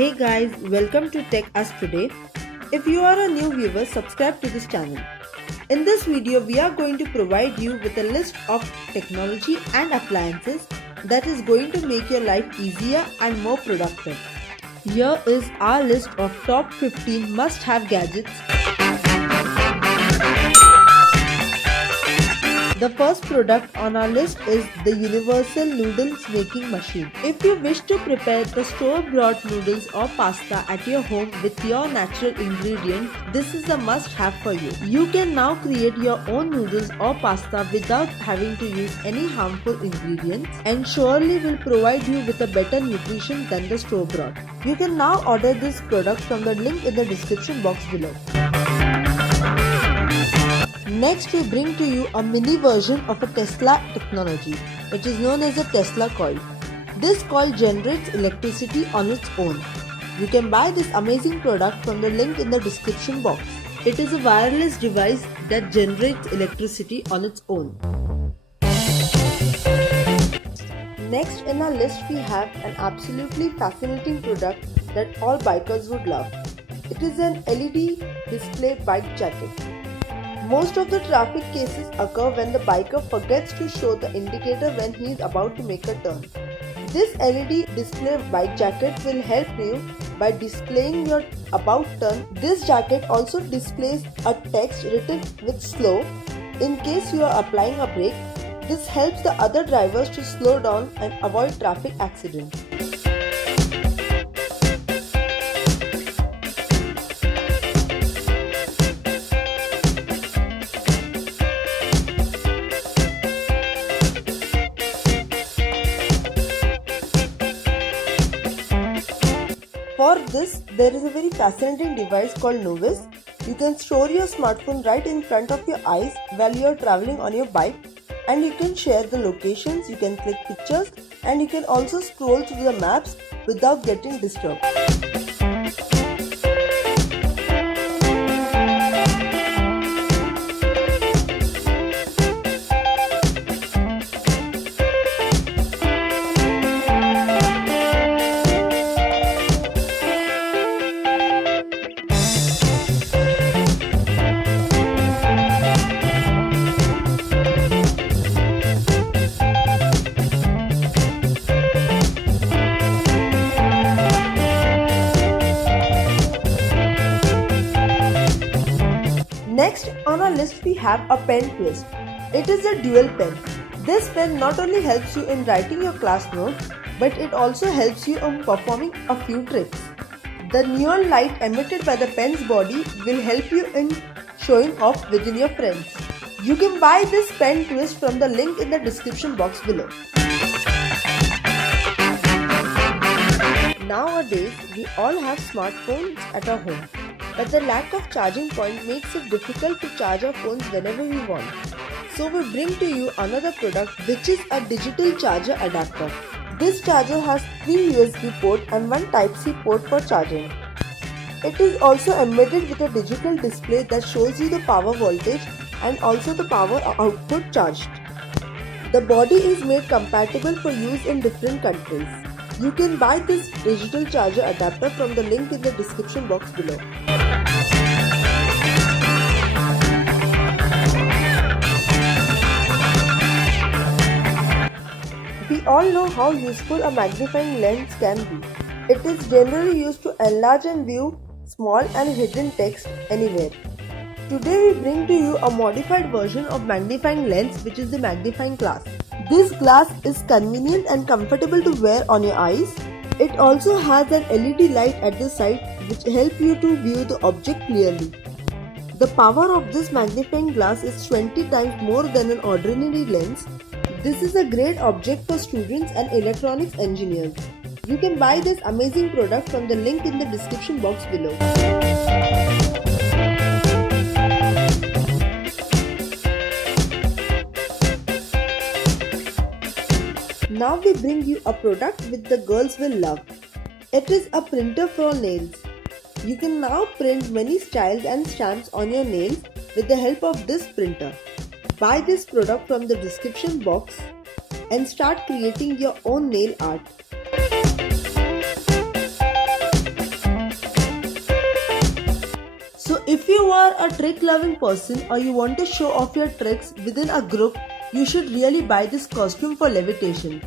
Hey guys, welcome to Tech Us Today. If you are a new viewer, subscribe to this channel. In this video, we are going to provide you with a list of technology and appliances that is going to make your life easier and more productive. Here is our list of top 15 must-have gadgets. The first product on our list is the Universal Noodles Making Machine. If you wish to prepare the store-bought noodles or pasta at your home with your natural ingredients, this is a must-have for you. You can now create your own noodles or pasta without having to use any harmful ingredients and surely will provide you with a better nutrition than the store-bought. You can now order this product from the link in the description box below. Next, we bring to you a mini version of a Tesla technology, which is known as a Tesla coil. This coil generates electricity on its own. You can buy this amazing product from the link in the description box. It is a wireless device that generates electricity on its own. Next in our list, we have an absolutely fascinating product that all bikers would love. It is an LED display bike jacket. Most of the traffic cases occur when the biker forgets to show the indicator when he is about to make a turn. This LED display bike jacket will help you by displaying your about turn. This jacket also displays a text written with slow in case you are applying a brake. This helps the other drivers to slow down and avoid traffic accidents. For this, there is a very fascinating device called Novice. You can store your smartphone right in front of your eyes while you are traveling on your bike, and you can share the locations, you can click pictures, and you can also scroll through the maps without getting disturbed. Next on our list we have a pen twist. It is a dual pen. This pen not only helps you in writing your class notes, but it also helps you in performing a few tricks. The neon light emitted by the pen's body will help you in showing off within your friends. You can buy this pen twist from the link in the description box below. Nowadays, we all have smartphones at our home. But the lack of charging point makes it difficult to charge our phones whenever we want. So we bring to you another product which is a digital charger adapter. This charger has 3 USB ports and 1 Type-C port for charging. It is also embedded with a digital display that shows you the power voltage and also the power output charged. The body is made compatible for use in different countries. You can buy this digital charger adapter from the link in the description box below. We all know how useful a magnifying lens can be. It is generally used to enlarge and view small and hidden text anywhere. Today we bring to you a modified version of magnifying lens, which is the magnifying glass. This glass is convenient and comfortable to wear on your eyes. It also has an LED light at the side which helps you to view the object clearly. The power of this magnifying glass is 20 times more than an ordinary lens. This is a great object for students and electronics engineers. You can buy this amazing product from the link in the description box below. Now we bring you a product which the girls will love. It is a printer for nails. You can now print many styles and stamps on your nails with the help of this printer. Buy this product from the description box and start creating your own nail art. you are a trick loving person or you want to show off your tricks within a group, you should really buy this costume for levitation.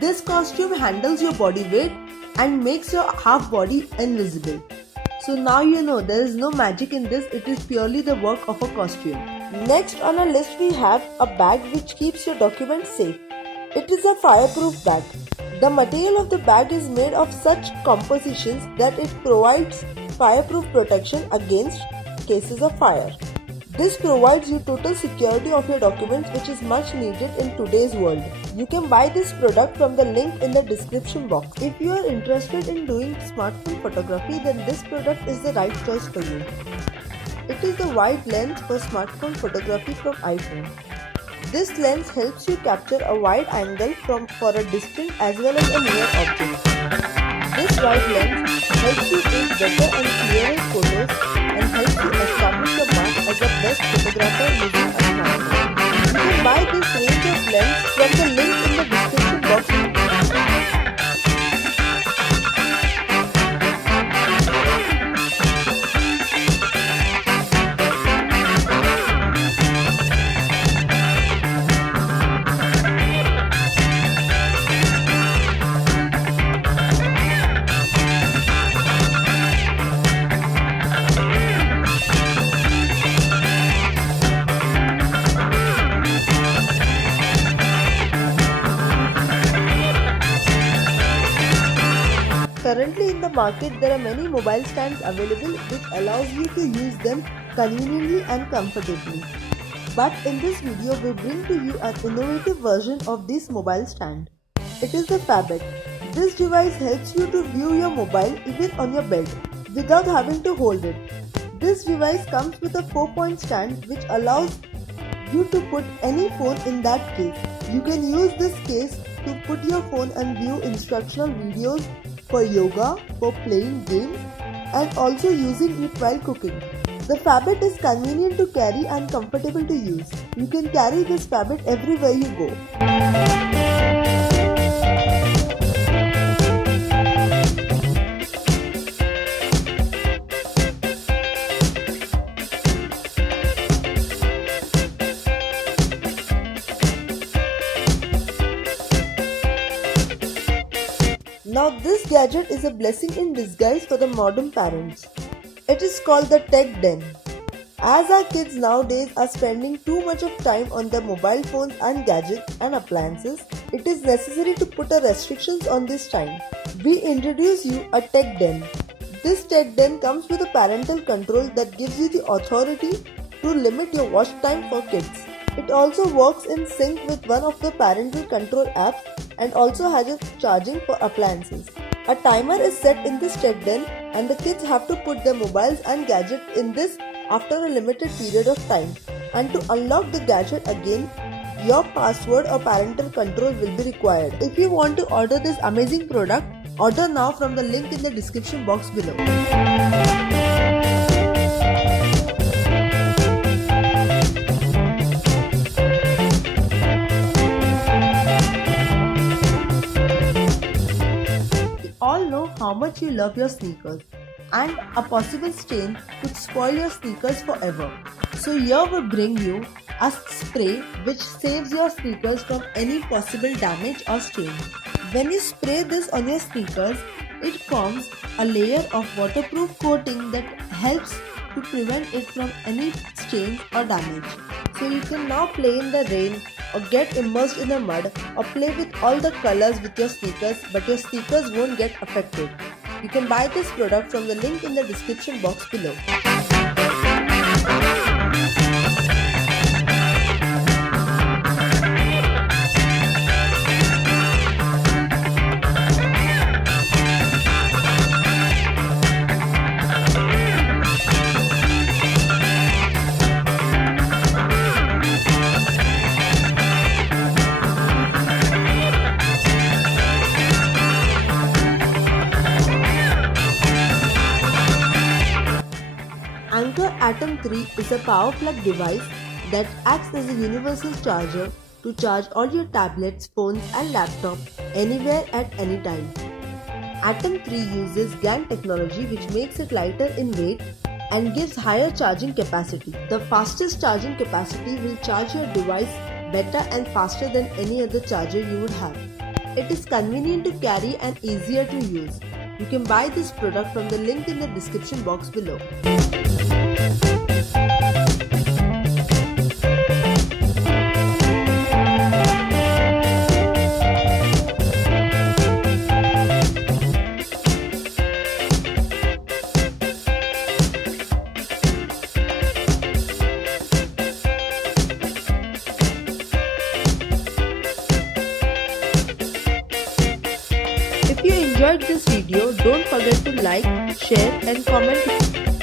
This costume handles your body weight and makes your half body invisible. So now you know there is no magic in this, it is purely the work of a costume. Next on our list we have a bag which keeps your documents safe. It is a fireproof bag. The material of the bag is made of such compositions that it provides fireproof protection against cases of fire. This provides you total security of your documents, which is much needed in today's world. You can buy this product from the link in the description box. If you are interested in doing smartphone photography, then this product is the right choice for you. It is the wide lens for smartphone photography from iPhone. This lens helps you capture a wide angle for a distant as well as a near object. This wide lens helps you take better and clearer photos and helps you establish your mark as the best photographer using a smartphone. You can buy this range of lens from the link in the description box. Currently in the market, there are many mobile stands available which allows you to use them conveniently and comfortably. But in this video, we bring to you an innovative version of this mobile stand. It is the Fabit. This device helps you to view your mobile even on your bed without having to hold it. This device comes with a 4-point stand which allows you to put any phone in that case. You can use this case to put your phone and view instructional videos for yoga, for playing games, and also using it while cooking. The Fabit is convenient to carry and comfortable to use. You can carry this Fabit everywhere you go. Now this gadget is a blessing in disguise for the modern parents. It is called the Tech Den. As our kids nowadays are spending too much of time on their mobile phones and gadgets and appliances, it is necessary to put a restrictions on this time. We introduce you a Tech Den. This Tech Den comes with a parental control that gives you the authority to limit your watch time for kids. It also works in sync with one of the parental control apps and also has a charging for appliances. A timer is set in this Tech Den and the kids have to put their mobiles and gadgets in this after a limited period of time. And to unlock the gadget again, your password or parental control will be required. If you want to order this amazing product, order now from the link in the description box below. How much you love your sneakers, and a possible stain could spoil your sneakers forever. So here we bring you a spray which saves your sneakers from any possible damage or stain. When you spray this on your sneakers, it forms a layer of waterproof coating that helps to prevent it from any stains or damage. So you can now play in the rain or get immersed in the mud or play with all the colors with your sneakers, but your sneakers won't get affected. You can buy this product from the link in the description box below. Anker Atom 3 is a power plug device that acts as a universal charger to charge all your tablets, phones and laptops anywhere at any time. Atom 3 uses GaN technology which makes it lighter in weight, and gives higher charging capacity. The fastest charging capacity will charge your device better and faster than any other charger you would have. It is convenient to carry and easier to use. You can buy this product from the link in the description box below. If you enjoyed this video, don't forget to like, share and comment.